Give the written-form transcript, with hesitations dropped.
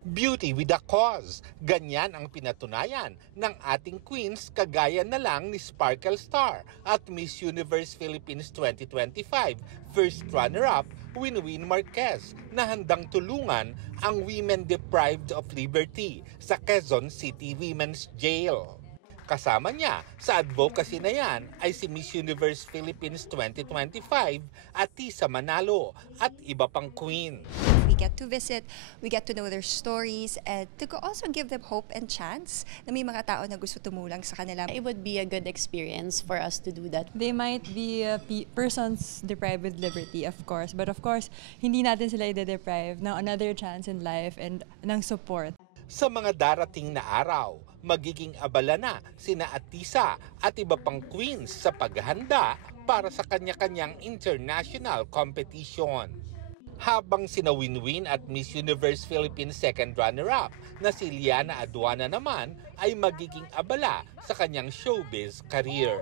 Beauty with a cause. Ganyan ang pinatunayan ng ating queens kagaya na lang ni Sparkle Star at Miss Universe Philippines 2025 first runner-up Winwin Marquez na handang tulungan ang women deprived of liberty sa Quezon City Women's Jail. Kasama niya sa advocacy na yan ay si Miss Universe Philippines 2025 at Tisa Manalo at iba pang queen. We get to visit, we get to know their stories, and to also give them hope and chance na may mga tao na gusto tumulong sa kanila. It would be a good experience for us to do that. They might be persons deprived with liberty, of course. But of course, hindi natin sila i-deprive ng another chance in life and ng support. Sa mga darating na araw, magiging abala na sina Atisa at iba pang queens sa paghahanda para sa kanya-kanyang international competition. Habang sina Winwin at Miss Universe Philippines second runner-up na si Liana Aduana naman ay magiging abala sa kanyang showbiz career.